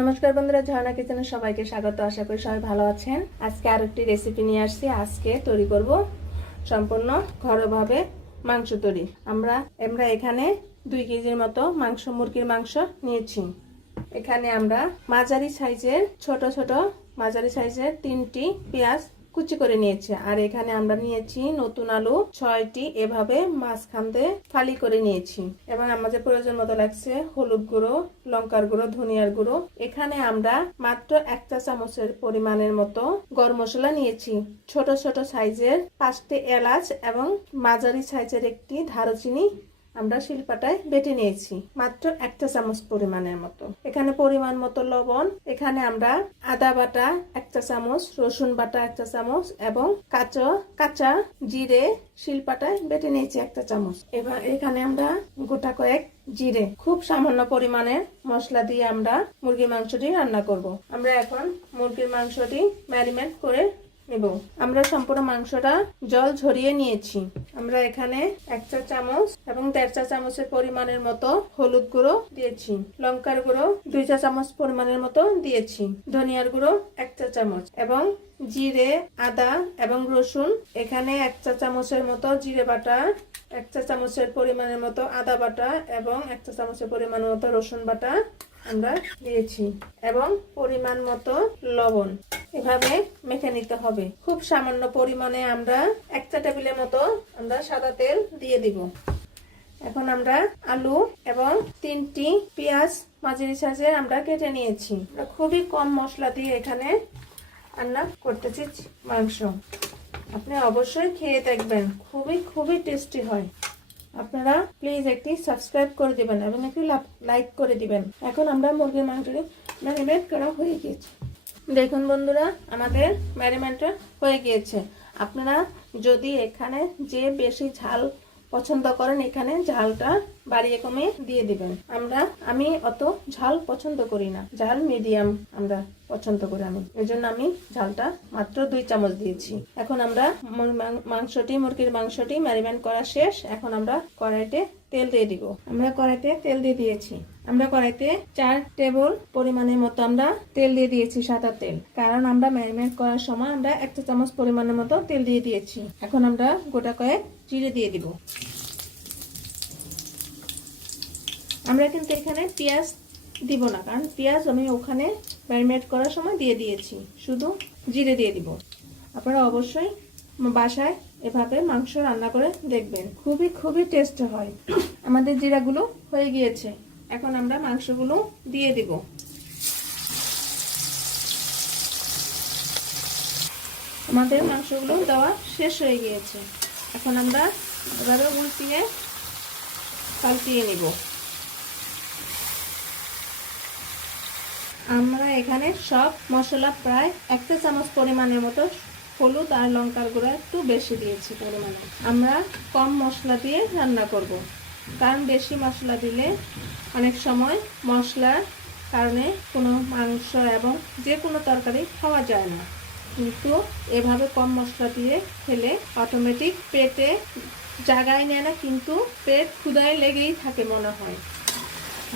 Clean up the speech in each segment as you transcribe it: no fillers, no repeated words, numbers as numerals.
নমস্কার বন্ধুরা, ঝর্ণা কিচেনে সবাইকে স্বাগত। আশা করি সবাই ভালো আছেন। আজকে আরেকটি রেসিপি নিয়ে আসছি। আজকে তৈরি করব সম্পূর্ণ ঘরোয়াভাবে মাংস তৈরি। আমরা এখানে 2 কেজির মতো মুরগির মাংস নিয়েছি। এখানে আমরা মাঝারি সাইজের ছোট মাঝারি সাইজের 3টি পেঁয়াজ কুচি করে নিয়েছি। আর এখানে আমরা নিয়েছি নতুন আলু 6টি, এভাবে মাঝখান দিয়ে ফালি করে নিয়েছি। এবং আমাদের প্রয়োজন মতো লাগছে হলুদ গুঁড়ো, লঙ্কার গুঁড়ো, ধনিয়ার গুঁড়ো। এখানে আমরা মাত্র 1 চা চামচের পরিমাণের মতো গরম মশলা নিয়েছি। ছোট সাইজের 5টি এলাচ এবং মাঝারি সাইজের একটি দারুচিনি আমরা শিলপাটায় বেটে নিয়েছি, মাত্র 1 চা চামচ পরিমাণের মতো। এখানে পরিমাণ মতো লবণ। এখানে আমরা আদা বাটা 1 চা চামচ, রসুন বাটা 1 চা চামচ এবং কাঁচা জিরে শিলপাটায় বেটে নিয়েছি 1 চা চামচ। এবার এখানে আমরা গোটা কয়েক জিরে, খুব সামান্য পরিমাণের মশলা দিয়ে আমরা মুরগির মাংসটি রান্না করব। আমরা এখন মুরগির মাংসটি ম্যারিনেট করে নেব। আমরা সম্পূর্ণ মাংসটা জল ঝরিয়ে নিয়েছি। আমরা এখানে 1 চা চামচ এবং 1.5 চা চামচের পরিমাণের মতো হলুদ গুঁড়ো দিয়েছি, লঙ্কার গুঁড়ো 2 চা চামচ পরিমাণের মতো দিয়েছি, ধনিয়ার গুঁড়ো 1 চা চামচ এবং জিরে, আদা এবং রসুন এখানে 1 চা চামচের মতো জিরে বাটা, 1 চা চামচের পরিমাণের মতো আদা বাটা এবং 1 চা চামচের পরিমাণের মতো রসুন বাটা আমরা দিয়েছি এবং পরিমাণ মতো লবণ। এভাবে মেখে নিতে হবে। খুব সামান্য পরিমাণে আমরা 1 চা টেবিলের মতো আমরা সাদা তেল দিয়ে দিব। এখন আমরা আলু এবং 3টি পেঁয়াজ মাঝারি সাইজের আমরা কেটে নিয়েছি। খুবই কম মশলা দিয়ে এখানে রান্না করতেছি মাংস। আপনি অবশ্যই খেয়ে দেখবেন, খুবই টেস্টি হয়। আপনারা প্লিজ একটি সাবস্ক্রাইব করে দিবেন এবং একটু লাইক করে দিবেন। এখন আমরা মুরগির মাংসটি ম্যারিনেট করা হয়ে গিয়েছে। দেখুন বন্ধুরা, আমাদের ম্যারিনেটটা হয়ে গিয়েছে। আপনারা যদি এখানে যে বেশি ঝাল পছন্দ করেন, এখানে ঝালটা বাড়িয়ে কমিয়ে দিয়ে দিবেন। আমি অত ঝাল পছন্দ করি না, ঝাল মিডিয়াম আমরা পছন্দ করি। এই জন্য আমি ঝালটা মাত্র 2 চামচ দিয়েছি। এখন আমরা মুরগির মাংসটি ম্যারিনেট করা শেষ। এখন আমরা কড়াইতে তেল দিয়ে দিব। আমরা কড়াইতে তেল দিয়ে দিয়েছি। আমরা কড়াইতে 4 টেবিল পরিমাণের মতো আমরা তেল দিয়ে দিয়েছি, সাদা তেল। কারণ আমরা ম্যারিনেট করার সময় আমরা 1 চা চামচ পরিমাণের মতো তেল দিয়ে দিয়েছি। এখন আমরা গোটা কয়েক জিরে দিয়ে দিব। আমরা কিন্তু এখানে পেঁয়াজ দিব না, কারণ পেঁয়াজ আমি ওখানে ম্যারিনেট করার সময় দিয়ে দিয়েছি। শুধু জিরে দিয়ে দিব। আপনারা অবশ্যই বাসায় এভাবে মাংস রান্না করে দেখবেন, খুবই টেস্টি হয়। আমাদের জিরাগুলো হয়ে গিয়েছে। এখন আমরা মাংসগুলো দিয়ে দিব। আমাদের মাংসগুলো দেওয়া শেষ হয়ে গিয়েছে। এখন আমরা এভাবে উল্টিয়ে পাল্টিয়ে নিব। আমরা এখানে সব মশলা প্রায় 1 চা চামচ পরিমাণের মতো, হলুদ আর লঙ্কার গুঁড়ো একটু বেশি দিয়েছি পরিমাণে। আমরা কম মশলা দিয়ে রান্না করব, কারণ বেশি মশলা দিলে অনেক সময় মশলার কারণে কোনো মাংস এবং যে কোনো তরকারি খাওয়া যায় না। কিন্তু এভাবে কম মশলা দিয়ে খেলে অটোমেটিক পেটে জায়গায় নেয় না, কিন্তু পেট ক্ষুধায় লেগেই থাকে মনে হয়।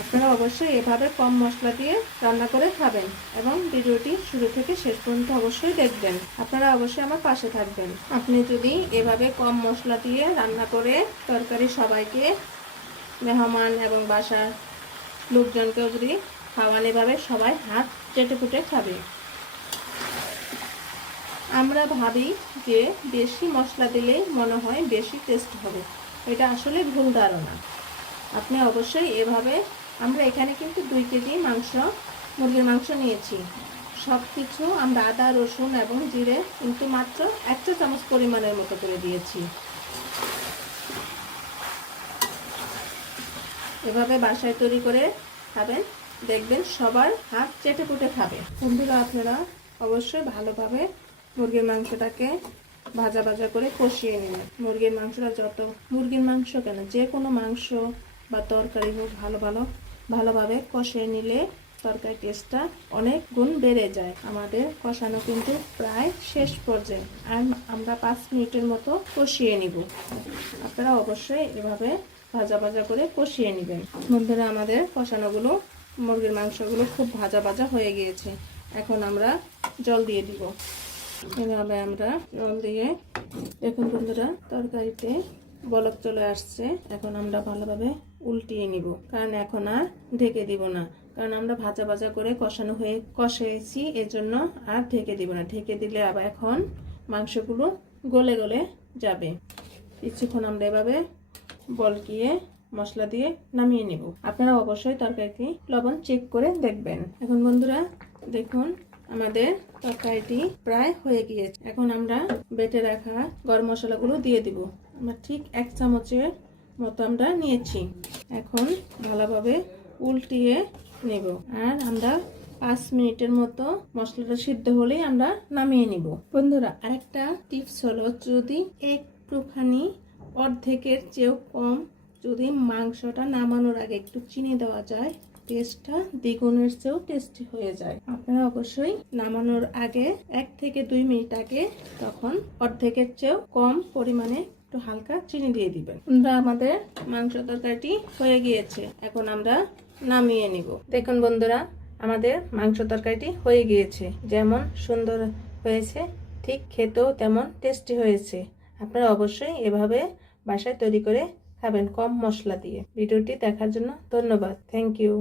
আপনারা অবশ্যই এভাবে কম মশলা দিয়ে রান্না করে খাবেন এবং ভিডিওটি শুরু থেকে শেষ পর্যন্ত অবশ্যই দেখবেন। আপনারা অবশ্যই আমার পাশে থাকবেন। আপনি যদি এভাবে কম মশলা দিয়ে রান্না করে তরকারি সবাইকে, মেহমান এবং বাসার লোকজনকেও যদি খাওয়ান, এভাবে সবাই হাত চেটেপুটে খাবে। আমরা ভাবি যে বেশি মশলা দিলে মনে হয় বেশি টেস্ট হবে। এটা আসলে ভুল ধারণা। আপনি অবশ্যই এভাবে, আমরা এখানে কিন্তু 2 কেজি মুরগির মাংস নিয়েছি। সব কিছু আমরা আদা, রসুন এবং জিরে কিন্তু মাত্র 1 চা চামচ পরিমাণের মতো করে দিয়েছি। এভাবে বাসায় তৈরি করে খাবেন, দেখবেন সবার হাত চেটেপুটে খাবে। বন্ধুরা, আপনারা অবশ্যই ভালোভাবে মুরগির মাংসটাকে ভাজা করে কষিয়ে নেবেন। মুরগির মাংস কেন, যে কোনো মাংস বা তরকারি হোক, ভালোভাবে কষিয়ে নিলে তরকারি টেস্টটা অনেক গুণ বেড়ে যায়। আমাদের কষানো কিন্তু প্রায় শেষ পর্যায়ে, আর আমরা 5 মিনিটের মতো কষিয়ে নিব। আপনারা অবশ্যই এভাবে ভাজা করে কষিয়ে নেবেন। বন্ধুরা, আমাদের কষানোগুলো মুরগির মাংসগুলো খুব ভাজা ভাজা হয়ে গিয়েছে। এখন আমরা জল দিয়ে দিব। এভাবে আমরা জল দিয়ে, দেখুন বন্ধুরা তরকারিতে বলক চলে আসছে। এখন আমরা ভালোভাবে উল্টিয়ে নিব, কারণ এখন আর ঢেকে দিব না, কারণ আমরা ভাজা ভাজা করে কষানো হয়ে কষেছি, এজন্য আর ঢেকে দিব না। ঢেকে দিলে আবার এখন মাংসগুলো গলে গলে যাবে। কিছুক্ষণ আমরা এভাবে বলকিয়ে মশলা দিয়ে নামিয়ে নেব। আপনারা অবশ্যই তরকারিটি লবণ চেক করে দেখবেন। এখন বন্ধুরা দেখুন আমাদের তরকারিটি প্রায় হয়ে গিয়েছে। এখন আমরা বেটে রাখা গরম মশলাগুলো দিয়ে দিব। আমরা ঠিক 1 চামচের মতো আমরা নিয়েছি। এখন ভালোভাবে উল্টিয়ে নেব, আর আমরা 5 মিনিটের মতো মশলাটা সিদ্ধ হলেই আমরা নামিয়ে নিব। বন্ধুরা আরেকটা টিপস হলো, যদি একটুখানি অর্ধেকের চেয়েও কম যদি মাংসটা নামানোর আগে একটু চিনি দেওয়া যায়, টেস্টটা দ্বিগুণের চেয়েও টেস্টি হয়ে যায়। আপনারা অবশ্যই নামানোর আগে 1 থেকে 2 মিনিট আগে তখন অর্ধেকের চেয়েও কম পরিমাণে একটু হালকা চিনি দিয়ে দিবেন। আমাদের মাংস তরকারিটি হয়ে গিয়েছে। এখন আমরা নামিয়ে নিব। দেখুন বন্ধুরা আমাদের মাংস তরকারিটি হয়ে গিয়েছে। যেমন সুন্দর হয়েছে, ঠিক খেতেও তেমন টেস্টি হয়েছে। আপনারা অবশ্যই এভাবে বাসায় তৈরি করে খাবেন, কম মশলা দিয়ে। ভিডিওটি দেখার জন্য ধন্যবাদ। Thank you.